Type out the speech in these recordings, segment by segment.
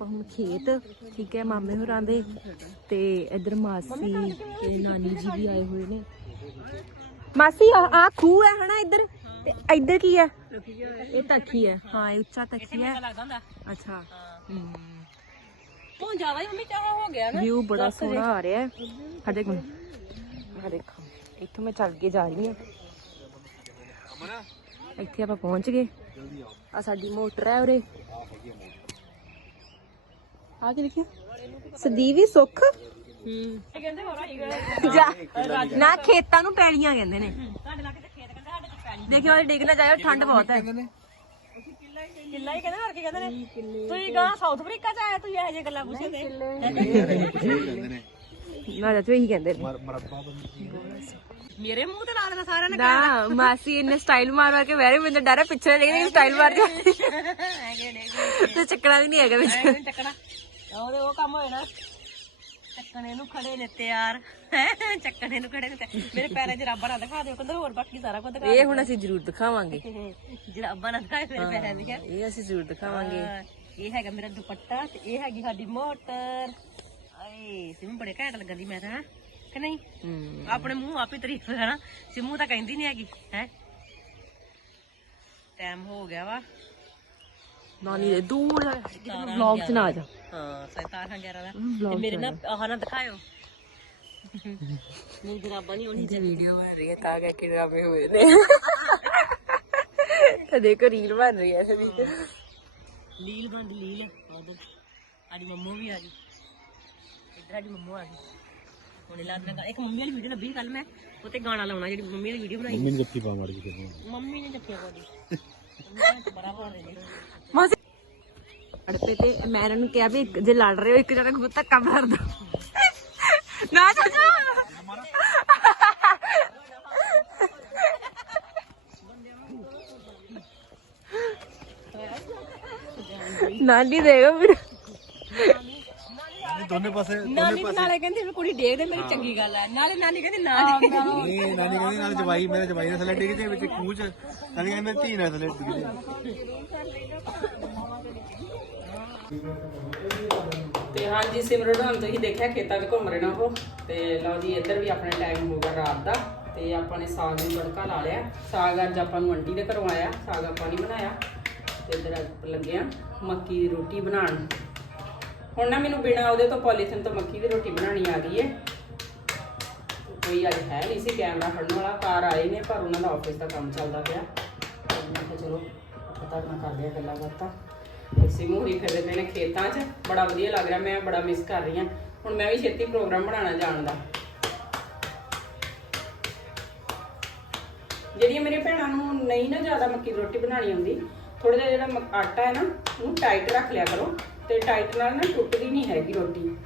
ਆਪਾਂ ਹੁਣ ਖੇਤ ਠੀਕ ਹੈ ਮਾਮੇ ਹੋਰਾਂ ਦੇ ਤੇ ਇਧਰ ਮਾਸੀ ਤੇ ਨਾਨੀ ਜੀ ਵੀ ਆਏ ਹੋਏ ਨੇ। ਮਾਸੀ ਆ ਖੂਹ ਹੈ ਹਨਾ ਇੱਧਰ? ਤੇ ਇੱਧਰ ਕੀ ਹੈ? ਇਹ ਤੱਕੀ ਹੈ। ਹਾਂ ਇਹ ਉੱਚਾ ਤੱਕੀ ਹੈ। ਅੱਛਾ। ਹੁਣ ਜ਼ਿਆਦਾ ਹੀ ਮੰਮੀ ਚਾਹ ਹੋ ਗਿਆ ਨਾ। ਵਿਊ ਬੜਾ ਸੋਹਣਾ ਆ ਰਿਹਾ ਹੈ। ਆ ਦੇਖ। ਆ ਦੇਖੋ। ਇੱਥੋਂ ਮੈਂ ਚੱਲ ਕੇ ਜਾ ਰਹੀ ਹਾਂ। ਇੱਥੇ ਆਪਾਂ ਪਹੁੰਚ ਗਏ। ਆ ਸਾਡੀ ਮੋਟਰ ਹੈ ਉਰੇ। ਆ ਕੀ ਲਿਖਿਆ ਸਦੀਵੀ ਸੁੱਖ। ਇਹ ਜਾ ਨਾ ਖੇਤਾਂ ਨੂੰ ਪੈਲੀਆਂ ਕਹਿੰਦੇ ਨੇ। ਤੁਹਾਡੇ ਲਾਗੇ ਤੇ ਖੇਤ ਕਹਿੰਦੇ ਸਾਡੇ ਚ ਪੈਣੀ ਦੇਖਿਓ ਉਹ ਡਿੱਗ ਨਾ ਜਾਇਓ ਠੰਡ ਬਹੁਤ ਹੈ। ਕਿੱਲਾ ਹੀ ਕਹਿੰਦੇ ਹੋਰ ਕੀ ਕਹਿੰਦੇ ਨੇ? ਤੁਸੀਂ ਗਾਂ ਸਾਊਥ ਅਫਰੀਕਾ ਚ ਆਏ ਤੁਸੀਂ ਇਹੋ ਜਿਹੇ ਗੱਲਾਂ ਪੁੱਛਦੇ ਨਾ? ਚਾਚੂ ਇਹੀ ਕਹਿੰਦੇ ਨੇ। ਮੇਰੇ ਮੂੰਹ ਤੇ ਲਾ ਦੇਣਾ ਸਾਰਿਆਂ ਨੇ ਨਾ ਮਾਸੀ ਇੰਨੇ ਸਟਾਈਲ ਮਾਰ ਮਾਰ ਕੇ ਵੈਰੇ ਮੈਨੂੰ ਡਰ ਹੈ ਪਿੱਛੇ ਦੇਖਦੇ ਸਟਾਈਲ ਮਾਰ ਜਾ। ਤੇ ਚੱਕਣਾ ਵੀ ਨਹੀਂ ਹੈਗਾ ਵਿੱਚ। ਐਵੇਂ ਚੱਕਣਾ। ਉਹਦੇ ਉਹ ਕੰਮ ਹੋਏ ਨਾ। ਚੱਕਣੇ ਨੂੰ ਖੜੇ ਨੇ ਤਿਆਰ। ਹੈਂ, ਚੱਕਣੇ ਨੂੰ ਖੜੇ ਨੇ ਤਿਆਰ। ਮੇਰੇ ਪੈਰਾਂ 'ਚ ਰੱਬਾ ਨਾ ਦਿਖਾ ਦਿਓ ਕਹਿੰਦੇ ਹੋਰ ਬਾਕੀ ਸਾਰਾ ਕੁਝ ਦਿਖਾ ਇਹ ਹੁਣ ਅਸੀਂ ਜ਼ਰੂਰ ਦਿਖਾਵਾਂਗੇ। ਜਰਾਬਾਂ ਨਾ ਦਿਖਾਏ ਮੇਰੇ ਪੈਰਾਂ ਦੀਆਂ ਇਹ ਅਸੀਂ ਜ਼ਰੂਰ ਦਿਖਾਵਾਂਗੇ। ਹਾਂ, ਇਹ ਹੈਗਾ ਮੇਰਾ ਦੁਪੱਟਾ ਤੇ ਇਹ ਹੈਗੀ ਸਾਡੀ ਮੋਟਰ। ਆਏ ਸਿਮ ਬੜੇ ਘੈਂਟ ਲੱਗਣ ਦੀ ਮੈਂ ਤਾਂ ਹੈਂ, ਕਿ ਨਹੀਂ? ਹੂੰ। ਆਪਣੇ ਮੂੰਹ ਆਪੇ ਤਾਰੀਫ ਸਿਮੂ ਤਾਂ ਕਹਿੰਦੀ ਨਹੀਂ ਹੈਗੀ ਹੈ। ਟਾਈਮ ਹੋ ਗਿਆ ਵਾ। ਨਾਨੀ ਦੇ ਦੂਰ ਵਲੌਗ ਚ ਨਾ ਆ ਜਾ। ਹਾਂ ਸਤਾਰਾਂ 11 ਦਾ ਤੇ ਮੇਰੇ ਨਾਲ ਆਹ ਨਾ ਦਿਖਾਇਓ। ਮੇਰੀ ਜਰਾਬਾਂ ਨਹੀਂ ਹੋਣੀ ਵੀਡੀਓ ਬਣ ਰਹੀ ਹੈ ਤਾਂ ਕਰਕੇ ਡਰਾਮੇ ਹੋਏ ਨੇ। ਤੇ ਦੇਖੋ ਰੀਲ ਬਣ ਰਹੀ ਹੈ ਸਭੀ ਲੀਲ ਬੰਦ ਲੀਲ ਆਦੋ ਆੜੀ ਮੰਮੂ ਵੀ ਆ ਗਈ। ਇੱਧਰ ਆੜੀ ਮੰਮੂ ਆ ਗਈ। ਹੁਣੇ ਲਾ ਦੇਣਾ ਇੱਕ ਮੰਮੀ ਵਾਲੀ ਵੀਡੀਓ ਲੱਭੀ ਕੱਲ ਮੈਂ। ਉੱਤੇ ਗਾਣਾ ਲਾਉਣਾ ਜਿਹੜੀ ਮੰਮੀ ਵਾਲੀ ਵੀਡੀਓ ਬਣਾਈ ਮੰਮੀ ਨੇ ਜੱਫੀ ਪਾ ਮਾਰ ਮੰਮੀ ਨੇ ਬੜਾ ਪਾ ਮਾਸੀ। ਅੜਪੇ ਤੇ ਮੈਂ ਇਹਨਾਂ ਨੂੰ ਕਿਹਾ ਵੀ ਇੱਕ- ਜੇ ਲੜ ਰਹੇ ਹੋ, ਇੱਕ ਜਣਾ ਨੂੰ ਧੱਕਾ ਮਾਰ ਦੋ। ਨਾ ਚਾਚੂ ਨਾਨੀ ਦੇਗਾ ਵੀਰ ਦੋਨੇ ਪਾਸੇ ਨਾਨੀ ਨਾਲੇ ਕਹਿੰਦੀ ਵੀ ਕੁੜੀ ਡੇਗ ਦੇ ਮੇਰੀ ਚੰਗੀ ਗੱਲ ਹੈ। ਨਾਲੇ ਨਾਨੀ ਕਹਿੰਦੀ ਨਾ ਡੇਗ। ਨਹੀਂ ਨਾਨੀ ਕਹਿੰਦੀ ਨਾਲ ਜਵਾਈ ਮੇਰੇ ਜਵਾਈ ਦੇ ਥੱਲੇ ਡਿੱਗ ਜੇ ਵਿੱਚ ਕੂਚ ਨਾਨੀ ਕਹਿੰਦੀ ਮੇਰੀ ਧੀ ਨਾਲ ਥੱਲੇ ਡਿੱਗ ਜੇ। ਤੇ ਹਾਂਜੀ ਸਿਮਰਨ ਹੁਣ ਤੁਸੀਂ ਦੇਖਿਆ ਖੇਤਾਂ 'ਚ ਘੁੰਮ ਰਹੇ ਨਾ ਉਹ। ਤੇ ਲਓ ਜੀ ਇੱਧਰ ਵੀ ਆਪਣੇ ਟਾਈਮ ਹੋ ਗਿਆ ਰਾਤ ਦਾ। ਤੇ ਆਪਾਂ ਨੇ ਸਾਗ ਨੂੰ ਤੜਕਾ ਲਾ ਲਿਆ। ਸਾਗ ਅੱਜ ਆਪਾਂ ਨੂੰ ਆਂਟੀ ਦੇ ਘਰੋਂ ਆਇਆ। ਸਾਗ ਆਪਾਂ ਨਹੀਂ ਬਣਾਇਆ। ਤੇ ਇੱਧਰ ਆਪਾਂ ਲੱਗੇ ਆ ਮੱਕੀ ਦੀ ਰੋਟੀ ਬਣਾਉਣ। ਹੁਣ ਨਾ ਮੈਨੂੰ ਬਿਨਾ ਉਹਦੇ ਤੋਂ ਪੋਲੀਥਿਨ ਤੋਂ ਮੱਕੀ ਦੀ ਰੋਟੀ ਬਣਾਉਣੀ ਆ ਗਈ ਏ। ਕੋਈ ਅੱਜ ਹੈ ਨਹੀਂ ਸੀ ਕੈਮਰਾ ਫੜਨ ਵਾਲਾ, ਘਰ ਆਏ ਨੇ ਪਰ ਉਹਨਾਂ ਦਾ ਆਫਿਸ ਦਾ ਕੰਮ ਚੱਲਦਾ ਪਿਆ। ਮੈਂ ਕਿਹਾ ਚਲੋ, ਪਤਾ ਨਾ ਕਰਦੇ ਆ ਗੱਲਾਂ ਬਾਤਾਂ। ਤੇ ਸਿਮੂ ਫਿਰਦੇ ਪਏ ਨੇ ਖੇਤਾਂ 'ਚ। ਬੜਾ ਵਧੀਆ ਲੱਗ ਰਿਹਾ, ਮੈਂ ਬੜਾ ਮਿਸ ਕਰ ਰਹੀ ਹਾਂ। ਹੁਣ ਮੈਂ ਵੀ ਛੇਤੀ ਪ੍ਰੋਗਰਾਮ ਬਣਾਉਣਾ ਜਾਣ ਦਾ। ਜਿਹੜੀਆਂ ਮੇਰੀਆਂ ਭੈਣਾਂ ਨੂੰ ਨਹੀਂ ਨਾ ਜ਼ਿਆਦਾ ਮੱਕੀ ਦੀ ਰੋਟੀ ਬਣਾਉਣੀ ਆਉਂਦੀ ਥੋੜਾ ਜਿਹਾ ਜਿਹੜਾ ਆਟਾ ਹੈ ਨਾ, ਉਹਨੂੰ ਟਾਈਟ ਰੱਖ ਲਿਆ ਕਰੋ। ਤੇ ਟਾਈਟ ਨਾਲ ਨਾ ਟੁੱਟਦੀ ਨਹੀਂ ਹੈਗੀ ਰੋਟੀ।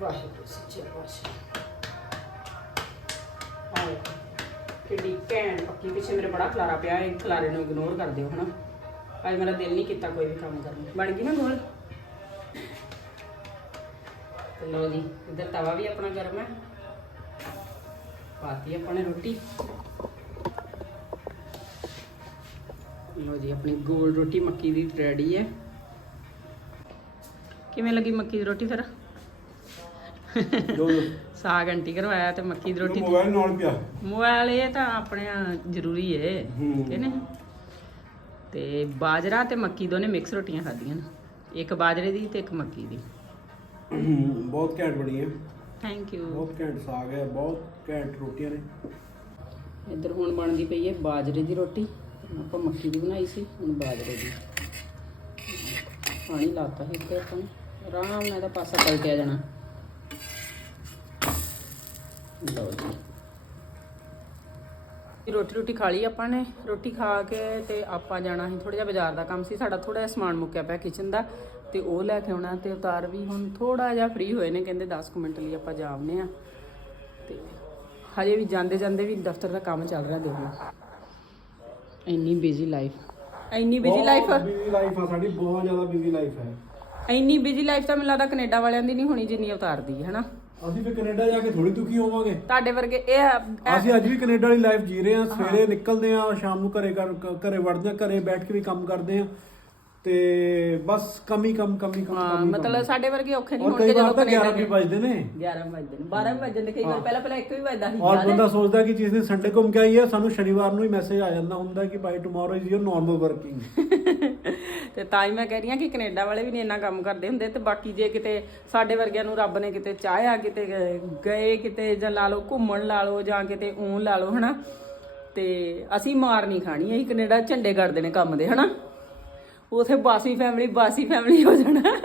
ਵਾਹਿਗੁਰੂ ਸੱਚੇ ਪਾਤਸ਼ਾਹ ਆਏ ਕਿੱਡੀ ਘੈਂਟ ਪੱਕੀ, ਪਿੱਛੇ ਮੇਰੇ ਬੜਾ ਖਲਾਰਾ ਪਿਆ ਹੈ ਖਲਾਰੇ ਨੂੰ ਇਗਨੋਰ ਕਰ ਦਿਓ, ਹਨਾ। ਅੱਜ ਮੇਰਾ ਦਿਲ ਨਹੀਂ ਕੀਤਾ ਕੋਈ ਵੀ ਕੰਮ ਕਰਨ ਨੂੰ। ਬਣ ਗਈ ਨਾ ਗੋਲ? ਤੇ ਲਓ ਜੀ, ਇੱਧਰ ਤਵਾ ਵੀ ਆਪਣਾ ਗਰਮ ਹੈ। ਪਾਤੀ ਆਪਾਂ ਨੇ ਰੋਟੀ। ਲਓ ਜੀ ਆਪਣੀ ਗੋਲ ਰੋਟੀ ਮੱਕੀ ਦੀ ਰੈਡੀ ਹੈ। ਕਿਵੇਂ ਲੱਗੀ ਮੱਕੀ ਦੀ ਰੋਟੀ ਫਿਰ? ਸਾਗ ਆਂਟੀ ਕਰਵਾਇਆ ਤੇ ਮੱਕੀ ਦੀ ਰੋਟੀ ਮੋਬਾਈਲ ਨਾਲ ਪਿਆ। ਮੋਬਾਈਲ ਇਹ ਤਾਂ ਆਪਣੇ ਜ਼ਰੂਰੀ ਏ ਕਿ ਨਹੀਂ? ਤੇ ਬਾਜਰਾ ਤੇ ਮੱਕੀ ਦੋਨੇ ਮਿਕਸ ਰੋਟੀਆਂ ਖਾਧੀਆਂ ਨੇ। ਇੱਕ ਬਾਜਰੇ ਦੀ ਤੇ ਇੱਕ ਮੱਕੀ ਦੀ। ਬਹੁਤ ਘੈਂਟ ਬਣੀ ਹੈ। ਥੈਂਕ ਯੂ ਬਹੁਤ ਘੈਂਟ ਸਾਗ ਹੈ ਬਹੁਤ ਘੈਂਟ ਰੋਟੀਆਂ ਨੇ। ਇੱਧਰ ਹੁਣ ਬਣਦੀ ਪਈ ਹੈ ਬਾਜਰੇ ਦੀ ਰੋਟੀ। ਆਪਾਂ ਮੱਕੀ ਦੀ ਬਣਾਈ ਸੀ, ਹੁਣ ਬਾਜਰੇ ਦੀ। ਪਾਣੀ ਲਾਤਾ ਸੀ ਇੱਥੇ ਆਪਾਂ ਨੇ। ਆਰਾਮ ਨਾਲ ਇਹਦਾ ਪਾਸਾ ਪਲਟਿਆ ਜਾਣਾ। ਲਓ ਜੀ। ਰੋਟੀ ਰੋਟੀ ਖਾ ਲਈ ਆਪਾਂ ਨੇ। ਰੋਟੀ ਖਾ ਕੇ ਤੇ ਆਪਾਂ ਜਾਣਾ ਸੀ ਥੋੜਾ ਜਿਹਾ ਬਾਜ਼ਾਰ ਦਾ ਕੰਮ ਸੀ। ਸਾਡਾ ਥੋੜਾ ਜਿਹਾ ਸਮਾਨ ਮੁੱਕਿਆ ਪਿਆ ਕਿਚਨ ਦਾ। ਤੇ ਉਹ ਲੈ ਕੇ ਆਉਣਾ ਤੇ ਉਤਾਰ ਵੀ ਹੁਣ ਥੋੜਾ ਜਿਹਾ ਫ੍ਰੀ ਹੋਏ ਨੇ, ਕਹਿੰਦੇ 10 ਕੁ ਮਿੰਟ ਲਈ ਆਪਾਂ ਜਾਵਨੇ ਆ ਤੇ ਹਜੇ ਵੀ ਜਾਂਦੇ ਜਾਂਦੇ ਵੀ ਦਫ਼ਤਰ ਦਾ ਕੰਮ ਚੱਲ ਰਿਹਾ ਦੇਖ ਲਓ। ਇੰਨੀ ਬਿਜ਼ੀ ਲਾਈਫ ਇੰਨੀ ਬਿਜ਼ੀ ਲਾਈਫ ਬਿਜ਼ੀ ਲਾਈਫ ਆ ਸਾਡੀ ਬਹੁਤ ਜ਼ਿਆਦਾ ਬਿਜ਼ੀ ਲਾਈਫ ਹੈ। ਇੰਨੀ ਬਿਜ਼ੀ ਲਾਈਫ ਤਾਂ ਮੈਨੂੰ ਲੱਗਦਾ ਕੈਨੇਡਾ ਵਾਲਿਆਂ ਦੀ ਨਹੀਂ ਹੋਣੀ ਜਿੰਨੀ ਉਤਾਰਦੀ ਹੈ ਹਨਾ? ਅਸੀਂ ਵੀ ਕੈਨੇਡਾ ਜਾ ਕੇ ਥੋੜੀ ਦੁਖੀ ਹੋਵਾਂਗੇ। ਤੁਹਾਡੇ ਵਰਗੇ ਇਹ ਅਸੀਂ ਅੱਜ ਵੀ ਕੈਨੇਡਾ ਵਾਲੀ ਲਾਈਫ ਜੀ ਰਹੇ ਹਾਂ ਸਵੇਰੇ ਨਿਕਲਦੇ ਹਾਂ ਸ਼ਾਮ ਨੂੰ ਘਰੇ ਘਰੇ ਵੜਦੇ ਹਾਂ ਘਰੇ ਬੈਠ ਕੇ ਵੀ ਕੰਮ ਕਰਦੇ ਹਾਂ। ਤੇ ਬਸ ਕਮੀ ਕਮ ਕਮੀ ਕਮ ਹਾਂ ਮਤਲਬ ਸਾਡੇ ਵਰਗੇ ਔਖੇ ਨਹੀਂ ਹੋਣਗੇ ਜਦੋਂ ਕੈਨੇਡਾ 11 ਵੀ ਵੱਜਦੇ ਨੇ 11 ਵਜੇ 12 ਵਜੇ ਦੇ ਕਈ ਵਾਰ ਪਹਿਲਾਂ ਪਹਿਲਾਂ 1 ਵੀ ਵਜਦਾ ਸੀ ਔਰ ਬੰਦਾ ਸੋਚਦਾ ਕਿ ਜਿਸ ਦਿਨ ਸੰਡੇ ਘੁੰਮ ਕੇ ਆਈ ਹੈ ਸਾਨੂੰ ਸ਼ਨੀਵਾਰ ਨੂੰ ਹੀ ਮੈਸੇਜ ਆ ਜਾਂਦਾ ਹੁੰਦਾ ਕਿ ਬਾਈ tomorrow is your normal working ਤੇ ਤਾਂ ਹੀ ਮੈਂ ਕਹਿ ਰਹੀ ਹਾਂ ਕਿ ਕੈਨੇਡਾ ਵਾਲੇ ਵੀ ਨਹੀਂ ਇੰਨਾ ਕੰਮ ਕਰਦੇ ਹੁੰਦੇ ਤੇ ਬਾਕੀ ਜੇ ਕਿਤੇ ਸਾਡੇ ਵਰਗਿਆਂ ਨੂੰ ਰੱਬ ਨੇ ਕਿਤੇ ਚਾਹਿਆ ਕਿਤੇ ਗਏ- ਕਿਤੇ ਜਾਂ ਲਾ ਲਓ ਘੁੰਮਣ ਲਾ ਲਓ ਜਾਂ ਕਿਤੇ ਊਂ ਲਾ ਲਓ ਹਨਾ? ਤੇ ਅਸੀਂ ਮਾਰ ਨਹੀਂ ਖਾਣੀ ਅਸੀਂ ਕੈਨੇਡਾ ਝੰਡੇ ਗੜਦੇ ਨੇ ਕੰਮ ਦੇ ਹਨਾ? ਉਥੇ ਬਾਸੀ ਫੈਮਿਲੀ ਬਾਸੀ ਫੈਮਿਲੀ ਹੋ ਜਾਣਾ।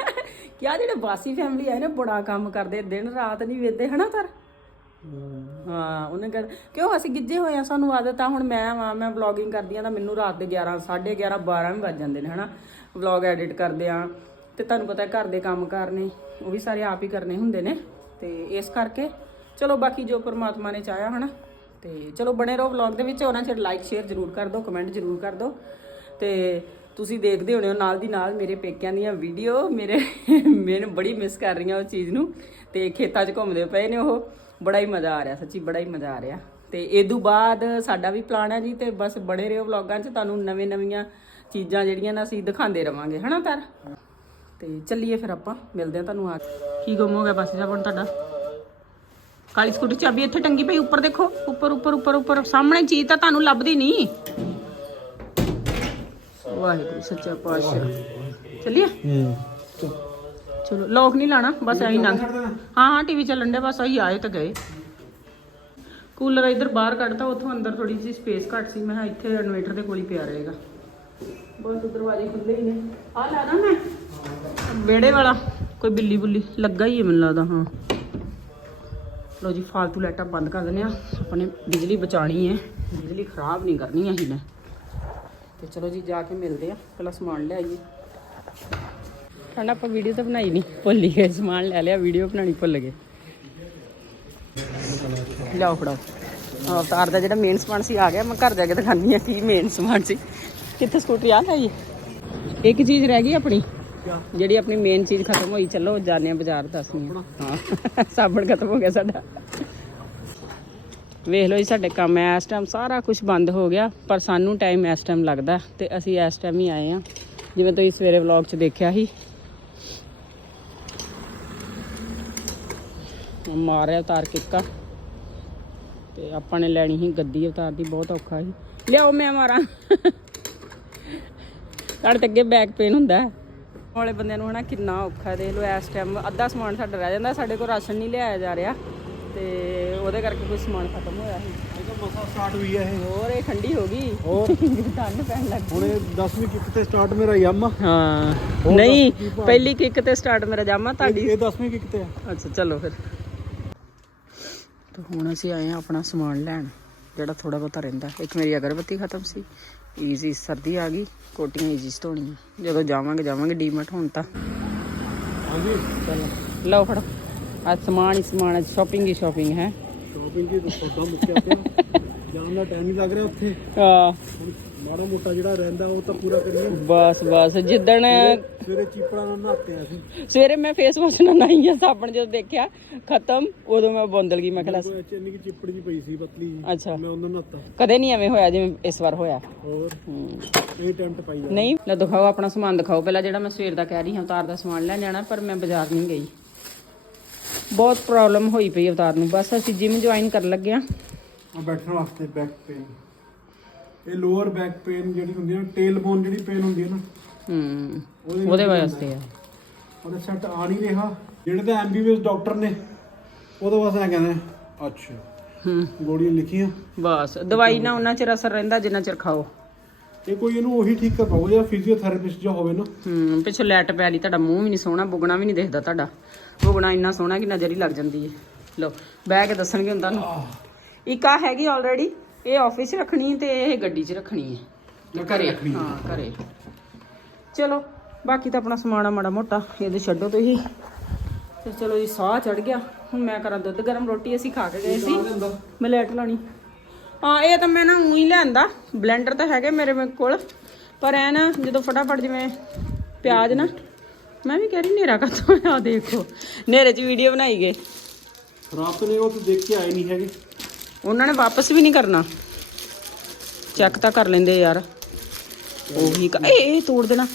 ਕਿਆ ਜਿਹੜੇ ਬਾਸੀ ਫੈਮਿਲੀ ਆਏ ਨੇ, ਬੜਾ ਕੰਮ ਕਰਦੇ, ਦਿਨ ਰਾਤ ਨਹੀਂ ਵੇਦੇ, ਹਨਾ ਸਰ ਹਾਂ, ਉਹਨੇ ਕਰ ਕਿਉਂ ਅਸੀਂ ਗਿੱਜੇ ਹੋਏ ਆ? ਸਾਨੂੰ ਆਦਤ ਆ ਹੁਣ ਮੈਂ ਵਾਂ, ਮੈਂ ਵਲੌਗਿੰਗ ਕਰਦੀ ਆ ਤਾਂ ਮੈਨੂੰ ਰਾਤ ਦੇ 11 11:30 12 ਵੀ ਵੱਜ ਜਾਂਦੇ ਨੇ, ਹਨਾ? ਵਲੌਗ ਐਡਿਟ ਕਰਦੇ ਆ। ਤੇ ਤੁਹਾਨੂੰ ਪਤਾ ਘਰ ਦੇ ਕੰਮ ਕਰਨੇ ਉਹ ਵੀ ਸਾਰੇ ਆਪ ਹੀ ਕਰਨੇ ਹੁੰਦੇ ਨੇ। ਤੇ ਇਸ ਕਰਕੇ, ਚਲੋ ਬਾਕੀ ਜੋ ਪਰਮਾਤਮਾ ਨੇ ਚਾਹਿਆ, ਹਨਾ? ਤੇ ਚਲੋ ਬਣੇ ਰਹੋ ਵਲੌਗ ਦੇ ਵਿੱਚ, ਉਹਨਾਂ ਚਿਰ ਲਾਈਕ ਸ਼ੇਅਰ ਜ਼ਰੂਰ ਕਰ ਦਿਓ ਕਮੈਂਟ ਜ਼ਰੂਰ ਕਰ ਦਿਓ। ਤੇ ਤੁਸੀਂ ਦੇਖਦੇ ਹੋਣੇ ਹੋ ਨਾਲ ਦੀ ਨਾਲ ਮੇਰੇ ਪੇਕਿਆਂ ਦੀਆਂ ਵੀਡੀਓ ਮੇਰੇ ਮੈਨੂੰ ਬੜੀ ਮਿਸ ਕਰ ਰਹੀਆਂ ਉਹ ਚੀਜ਼ ਨੂੰ। ਤੇ ਖੇਤਾਂ 'ਚ ਘੁੰਮਦੇ ਪਏ ਨੇ ਉਹ। ਬੜਾ ਹੀ ਮਜ਼ਾ ਆ ਰਿਹਾ, ਸੱਚੀ ਬੜਾ ਹੀ ਮਜ਼ਾ ਆ ਰਿਹਾ। ਤੇ ਇਦੋਂ ਬਾਅਦ ਸਾਡਾ ਵੀ ਪਲਾਨ ਹੈ ਜੀ ਤੇ ਬਸ ਬੜੇ ਰਹੋ ਵਲੌਗਾਂ 'ਚ, ਤੁਹਾਨੂੰ ਨਵੇਂ ਨਵੀਆਂ ਚੀਜ਼ਾਂ ਜਿਹੜੀਆਂ ਨਾ ਅਸੀਂ ਦਿਖਾਉਂਦੇ ਰਵਾਂਗੇ। ਹਨਾ ਤਰ? ਤੇ ਚੱਲੀਏ ਫਿਰ ਆਪਾਂ, ਮਿਲਦੇ ਹਾਂ ਤੁਹਾਨੂੰ ਆ ਕੇ। ਕੀ ਗੁੰਮ ਹੋ ਗਿਆ ਬਸ ਜਾਪਣ ਤੁਹਾਡਾ? ਕਾਲੀ ਸਕੂਟੀ ਚਾਬੀ ਇੱਥੇ ਟੰਗੀ ਪਈ, ਉੱਪਰ ਦੇਖੋ। ਉੱਪਰ ਉੱਪਰ ਉੱਪਰ ਉੱਪਰ। ਸਾਹਮਣੇ ਚੀਜ਼ ਤਾਂ ਤੁਹਾਨੂੰ ਲੱਭਦੀ ਨਹੀਂ। ਵਾਹਿਗੁਰੂ ਸੱਚਾ ਪਾਤਸ਼ਾਹ। ਚੱਲੀਏ? ਚਲੋ ਲੋਕ ਨਹੀਂ ਲਾਣਾ ਬਸ ਐਂ ਨੰਗ ਹਾਂ ਹਾਂ ਟੀਵੀ ਚੱਲਣ ਦੇ ਬਸ ਅਸੀਂ ਆਏ ਤਾਂ ਗਏ। ਕੂਲਰ ਇੱਧਰ ਬਾਹਰ ਕੱਢਤਾ ਉੱਥੋਂ ਅੰਦਰ ਥੋੜੀ ਜਿਹੀ ਸਪੇਸ ਘੱਟ ਸੀ ਮੈਂ ਇੱਥੇ ਇਨਵੇਟਰ ਦੇ ਕੋਲ ਹੀ ਪਿਆ ਰਹੇਗਾ। ਬਸ ਦਰਵਾਜ਼ੇ ਖੁੱਲੇ ਹੀ ਨੇ। ਆ ਲਾ ਨਾ ਮੈਂ। ਵਿਹੜੇ ਵਾਲਾ ਕੋਈ ਬਿੱਲੀ ਬੁੱਲੀ ਲੱਗਾ ਹੀ ਹੈ ਮੈਨੂੰ ਲੱਗਦਾ ਹਾਂ। ਲੋ ਜੀ ਫਾਲਤੂ ਲਾਈਟਾਂ ਬੰਦ ਕਰ ਦਿੰਦੇ ਆ। ਆਪਣੇ ਬਿਜਲੀ ਬਚਾਣੀ ਹੈ। ਬਿਜਲੀ ਖਰਾਬ ਨਹੀਂ ਕਰਨੀ ਹੈ ਨੇ। ਤੇ ਚਲੋ ਜੀ, ਜਾ ਕੇ ਮਿਲਦੇ ਆ। ਪਹਿਲਾਂ ਸਮਾਨ ਲੈ ਆਈਏ। ਕਹਿੰਦਾ ਆਪਾਂ ਵੀਡੀਓ ਤਾਂ ਬਣਾਈ ਨਹੀਂ, ਭੁੱਲ ਗਏ। ਸਮਾਨ ਲੈ ਲਿਆ, ਵੀਡੀਓ ਬਣਾਣੀ ਭੁੱਲ ਗਏ। ਲਿਆਓ ਫੜਾਓ। ਅਵਤਾਰ ਦਾ ਜਿਹੜਾ ਮੇਨ ਸਮਾਨ ਸੀ, ਆ ਗਿਆ। ਮੈਂ ਘਰ ਜਾ ਕੇ ਦਿਖਾਉਂਦੀ ਆ ਕੀ ਮੇਨ ਸਮਾਨ ਸੀ। ਕਿੱਥੇ ਸਕੂਟਰੀ? ਆ ਲਈ ਇੱਕ ਚੀਜ਼ ਰਹਿ ਗਈ ਆਪਣੀ, ਜਿਹੜੀ ਆਪਣੀ ਮੇਨ ਚੀਜ਼ ਖਤਮ ਹੋਈ। ਚਲੋ ਜਾਣੇ ਆ ਬਾਜ਼ਾਰ ਦੱਸਣੀ ਆ ਹਾਂ, ਸਾਬਣ ਖਤਮ ਹੋ ਗਿਆ ਸਾਡਾ। ਵੇਖ ਲਓ ਜੀ, ਸਾਡੇ ਕੰਮ ਐ ਇਸ ਟਾਈਮ ਸਾਰਾ ਕੁਝ ਬੰਦ ਹੋ ਗਿਆ, ਪਰ ਸਾਨੂੰ ਟਾਈਮ ਇਸ ਟਾਈਮ ਲੱਗਦਾ ਤੇ ਅਸੀਂ ਇਸ ਟਾਈਮ ਹੀ ਆਏ ਆ ਜਿਵੇਂ ਤੁਸੀਂ ਸਵੇਰੇ ਵਲੌਗ 'ਚ ਦੇਖਿਆ ਸੀ। ਮਾਰਿਆ ਉਤਾਰ ਕਿੱਕਾ ਤੇ ਆਪਾਂ ਨੇ ਲੈਣੀ ਸੀ ਗੱਦੀ, ਉਤਾਰ ਦੀ ਬਹੁਤ ਔਖਾ ਸੀ। ਲਿਆਓ ਮੈਂ ਮਾਰਾਂ। ਸਾਡੇ ਤੇ ਅੱਗੇ ਬੈਕ ਪੇਨ ਹੁੰਦਾ ਵਾਲੇ ਬੰਦਿਆਂ ਨੂੰ ਹਨਾ ਕਿੰਨਾ ਔਖਾ ਦੇਖ ਲਓ ਇਸ ਟਾਈਮ ਅੱਧਾ ਸਮਾਨ ਸਾਡਾ ਰਹਿ ਜਾਂਦਾ, ਸਾਡੇ ਕੋਲ ਰਾਸ਼ਨ ਨਹੀਂ ਲਿਆਇਆ ਜਾ ਰਿਹਾ। ਤੇ ਉਹਦੇ ਕਰਕੇ ਕੋਈ ਸਮਾਨ ਖਤਮ ਹੋਇਆ ਸੀ। ਇਹ ਤਾਂ ਮਸਾ ਸਟਾਰਟ ਹੋਈ ਹੈ ਇਹ। ਹੋਰ ਇਹ ਠੰਡੀ ਹੋ ਗਈ। ਹੋਰ? ਠੰਡ ਪੈਣ ਲੱਗ ਹੁਣ ਇਹ 10ਵੀਂ ਕਿੱਕ ਤੇ ਸਟਾਰਟ ਮੇਰਾ ਯਮ ਹਾਂ। ਨਹੀਂ? ਪਹਿਲੀ ਕਿੱਕ ਤੇ ਸਟਾਰਟ ਮੇਰਾ ਜਾਮਾ ਤੁਹਾਡੀ? ਇਹ 10ਵੀਂ ਕਿੱਕ ਤੇ ਆ। ਅੱਛਾ ਚਲੋ ਫਿਰ। ਤਾਂ ਹੁਣ ਅਸੀਂ ਆਏ ਆ ਆਪਣਾ ਸਮਾਨ ਲੈਣ ਜਿਹੜਾ ਥੋੜਾ ਬਹੁਤਾ ਰਹਿੰਦਾ। ਇੱਕ ਮੇਰੀ ਅਗਰਬੱਤੀ ਖਤਮ ਸੀ। ਈਜ਼ੀ ਸਰਦੀ ਆ ਗਈ ਕੋਟੀਆਂ ਈਜ਼ੀ ਧੋਣੀਆਂ ਜਦੋਂ ਜਾਵਾਂਗੇ ਜਾਵਾਂਗੇ ਡੀਮਟ ਹੁਣ ਤਾਂ। ਹਾਂਜੀ ਚਲੋ। ਲਓ ਫੜੋ। ਅੱਜ ਸਮਾਨ ਹੀ ਸਮਾਨ ਹੈ ਸ਼ਾਪਿੰਗ ਹੀ ਸ਼ਾਪਿੰਗ ਹੈ। ਸ਼ਾਪਿੰਗ ਦੀ ਸੌਦਾ ਮੁੱਕਿਆ ਪਿਆ। ਜਾਣ ਦਾ ਟਾਈਮ ਨਹੀਂ ਲੱਗ ਰਿਹਾ ਉੱਥੇ। ਹਾਂ। ਹੁਣ ਮਾੜਾ ਮੋਟਾ ਜਿਹੜਾ ਰਹਿੰਦਾ ਉਹ ਤਾਂ ਪੂਰਾ ਕਰੀਏ। ਬਸ ਬਸ ਜਿੱਦਣ ਸਵੇਰੇ ਚੀਪੜਾ ਨਾਲ ਨਹਾਤੇ ਆ ਅਸੀਂ। ਸਵੇਰੇ ਮੈਂ ਫੇਸ ਵਾਸ਼ ਨਾਲ ਨਹਾਈ ਆ ਸਾਬਣ ਜਦੋਂ ਦੇਖਿਆ ਖਤਮ ਉਦੋਂ ਮੈਂ ਬੋਂਦਲ ਗਈ ਮੈਂ ਕਿਹਾ ਉਹ ਐਚ ਇੰਨੀ ਕਿ ਚਿੱਪੜ ਜੀ ਪਈ ਸੀ ਪਤਲੀ ਜਿਹੀ। ਅੱਛਾ। ਮੈਂ ਉਹਨਾਂ ਨਹਾਤਾ। ਕਦੇ ਨਹੀਂ ਐਵੇਂ ਹੋਇਆ ਜਿਵੇਂ ਇਸ ਵਾਰ ਹੋਇਆ। ਹੋਰ? ਹੂੰ। ਇਹ ਟੈਂਪਟ ਪਾਈ ਜਾ ਨਹੀਂ ਲੈ ਦਿਖਾਓ ਆਪਣਾ ਸਮਾਨ ਦਿਖਾਓ। ਪਹਿਲਾਂ ਜਿਹੜਾ ਮੈਂ ਸਵੇਰ ਦਾ ਕਹਿ ਰਹੀ ਹਾਂ ਉਤਾਰ ਦਾ ਸਮਾਨ ਲੈਣ ਜਾਣਾ ਪਰ ਮੈਂ ਬਾਜ਼ਾਰ ਨਹੀਂ ਗਈ। ਬਹੁਤ ਪ੍ਰੋਬਲਮ ਹੋਈ ਪਈ ਅਵਤਾਰ ਨੂੰ। ਬਸ ਅਸੀਂ ਜਿਮ ਜੁਆਇਨ ਕਰਨ ਲੱਗੇ ਆ ਆ ਬੈਠਣ ਵਾਸਤੇ ਬੈਕ ਪੇਨ ਇਹ ਲੋਅਰ ਬੈਕ ਪੇਨ ਜਿਹੜੀ ਹੁੰਦੀ ਹੈ ਟੇਲ ਬੋਨ ਜਿਹੜੀ ਪੇਨ ਹੁੰਦੀ ਹੈ ਨਾ ਹੂੰ। ਉਹਦੇ ਵਾਸਤੇ ਆ। ਉਹਦੇ ਸੈੱਟ ਆ ਨਹੀਂ ਰਿਹਾ। ਜਿਹੜੇ ਤਾਂ ਐਮਬੀਬੀਐਸ ਡਾਕਟਰ ਨੇ ਉਹਦੇ ਵਾਸਤੇ ਕਹਿੰਦੇ ਅੱਛਾ। ਹੂੰ। ਗੋਲੀਆਂ ਲਿਖੀਆਂ। ਬਸ। ਦਵਾਈ ਨਾਲ ਉਹਨਾਂ ਚਿਰ ਅਸਰ ਰਹਿੰਦਾ ਜਿੰਨਾ ਚਿਰ ਖਾਓ। ਇਹ ਕੋਈ ਇਹਨੂੰ ਉਹੀ ਠੀਕ ਕਰ ਪਾਊਗਾ ਜਾਂ ਫਿਜ਼ੀਓਥੈਰੇਪਿਸਟ ਜਾਂ ਹੋਵੇ ਨਾ। ਹੂੰ ਪਿੱਛੋਂ ਲੈਟ ਪੈ ਲਈ ਤੁਹਾਡਾ ਮੂੰਹ ਵੀ ਨਹੀਂ ਸੋਹਣਾ ਬੁਗਣਾ ਵੀ ਨਹੀਂ ਦਿਖਦਾ ਤੁਹਾਡਾ। ਬੁਗਣਾ ਇੰਨਾ ਸੋਹਣਾ ਕਿ ਨਜ਼ਰ ਹੀ ਲੱਗ ਜਾਂਦੀ ਹੈ। ਲਓ ਬਹਿ ਕੇ ਦੱਸਣਗੇ ਹੁਣ ਤੁਹਾਨੂੰ। ਇੱਕ ਆ ਹੈਗੀ ਆਲਰੇਡੀ ਇਹ ਆਫਿਸ ਰੱਖਣੀ ਤੇ ਇਹ ਗੱਡੀ 'ਚ ਰੱਖਣੀ ਹੈ। ਘਰੇ ਹਾਂ ਘਰੇ। ਚਲੋ ਬਾਕੀ ਤਾਂ ਆਪਣਾ ਸਮਾਨ ਆ ਮਾੜਾ ਮੋਟਾ ਇਹਦੇ ਛੱਡੋ ਤੁਸੀਂ। ਤੇ ਚਲੋ ਜੀ ਸਾਹ ਚੜ ਗਿਆ। ਹੁਣ ਮੈਂ ਕਰਾਂ ਦੁੱਧ ਗਰਮ ਰੋਟੀ ਅਸੀਂ ਖਾ ਕੇ ਗਏ ਸੀ। ਮੈਂ ਲੈਟ ਲਾਣੀ ਹਾਂ ਇਹ ਤਾਂ ਮੈਂ ਨਾ ਉਹੀ ਲਿਆਂਦਾ। ਬਲੈਂਡਰ ਤਾਂ ਹੈਗੇ ਮੇਰੇ ਕੋਲ। ਪਰ ਐ ਨਾ ਜਦੋਂ ਫਟਾਫਟ ਜਿਵੇਂ ਪਿਆਜ਼ ਨਾ ਮੈਂ ਵੀ ਕਹਿ ਰਹੀ ਨੇਰਾ ਕਦੋਂ ਆ ਦੇਖੋ ਨੇਰੇ 'ਚ ਵੀਡੀਓ ਬਣਾਈ ਗਏ। ਖਰਾਬ ਤਾਂ ਨਹੀਂ ਉਹ ਤੇ ਦੇਖ ਕੇ ਆਏ ਨਹੀਂ ਹੈਗੇ। ਉਹਨਾਂ ਨੇ ਵਾਪਸ ਵੀ ਨਹੀਂ ਕਰਨਾ। ਚੈੱਕ ਤਾਂ ਕਰ ਲੈਂਦੇ ਯਾਰ। ਉਹੀ ਕ- ਇਹ ਇਹ ਤੋੜ ਦੇਣਾ।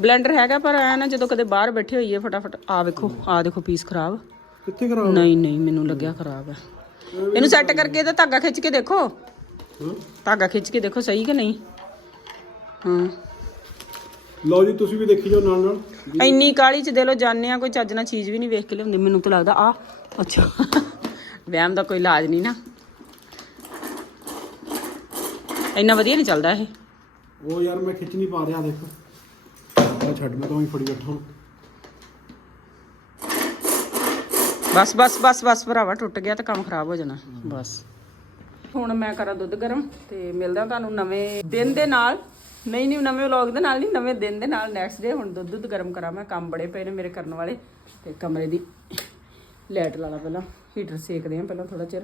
ਬਲੈਂਡਰ ਹੈਗਾ ਪਰ ਐ ਨਾ ਜਦੋਂ ਕਦੇ ਬਾਹਰ ਬੈਠੇ ਹੋਈਏ ਫਟਾਫਟ। ਆ ਵੇਖੋ ਆ ਦੇਖੋ ਪੀਸ ਖਰਾਬ। ਕਿੱਥੇ ਕਰਾਓ ਨਹੀਂ ਨਹੀਂ ਮੈਨੂੰ ਲੱਗਿਆ ਖਰਾਬ ਹੈ। ਇਹਨੂੰ ਸੈੱਟ ਕਰਕੇ ਇਹਦਾ ਧਾਗਾ ਖਿੱਚ ਕੇ ਦੇਖੋ। ਧਾਗਾ ਖਿੱਚ ਕੇ ਦੇਖੋ ਸਹੀ ਕਿ ਨਹੀਂ। ਹਾਂ। ਲਓ ਜੀ ਤੁਸੀਂ ਵੀ ਦੇਖੀ ਜਾਓ ਨਾਲ ਨਾਲ। ਇੰਨੀ ਕਾਲੀ ਚ ਦੇ ਲੋ ਜਾਣੇ ਆ ਕੋਈ ਚੱਜ ਨਾਲ ਚੀਜ਼ ਵੀ ਨਹੀਂ ਵੇਖ ਕੇ ਲਿਆਉਂਦੇ। ਮੈਨੂੰ ਤਾਂ ਲੱਗਦਾ ਆ ਅੱਛਾ। ਵਹਿਮ ਦਾ ਕੋਈ ਇਲਾਜ ਨਹੀਂ ਨਾ। ਇੰਨਾ ਵਧੀਆ ਨਹੀਂ ਚੱਲਦਾ ਇਹ। ਉਹ ਯਾਰ ਮੈਂ ਖਿੱਚ ਨਹੀਂ ਪਾ ਰਿਹਾ ਦੇਖੋ। ਛੱਡ ਮੈਂ ਤਾਂ ਹੀ ਫੜੀ ਬੈਠਾ ਹਾਂ ਬਸ ਬਸ ਬਸ ਬਸ ਭਰਾਵਾ ਟੁੱਟ ਗਿਆ ਤਾਂ ਕੰਮ ਖਰਾਬ ਹੋ ਜਾਣਾ। ਬਸ। ਹੁਣ ਮੈਂ ਕਰਾਂ ਦੁੱਧ ਗਰਮ ਤੇ ਮਿਲਦਾ ਤੁਹਾਨੂੰ ਨਵੇਂ ਦਿਨ ਦੇ ਨਾਲ। ਨਹੀਂ ਨਹੀਂ, ਨਵੇਂ ਵਲੌਗ ਦੇ ਨਾਲ ਨਹੀਂ, ਨਵੇਂ ਦਿਨ ਦੇ ਨਾਲ ਨੈਕਸਟ ਡੇ ਹੁਣ ਦੁੱਧ ਦੁੱਧ ਗਰਮ ਕਰਾਂ ਮੈਂ, ਕੰਮ ਬੜੇ ਪਏ ਨੇ ਮੇਰੇ ਕਰਨ ਵਾਲੇ। ਤੇ ਕਮਰੇ ਦੀ ਲਾਈਟ ਲਾ ਲਾ ਪਹਿਲਾਂ ਹੀਟਰ ਸੇਕਦੇ ਆ ਪਹਿਲਾਂ ਥੋੜਾ ਚਿਰ।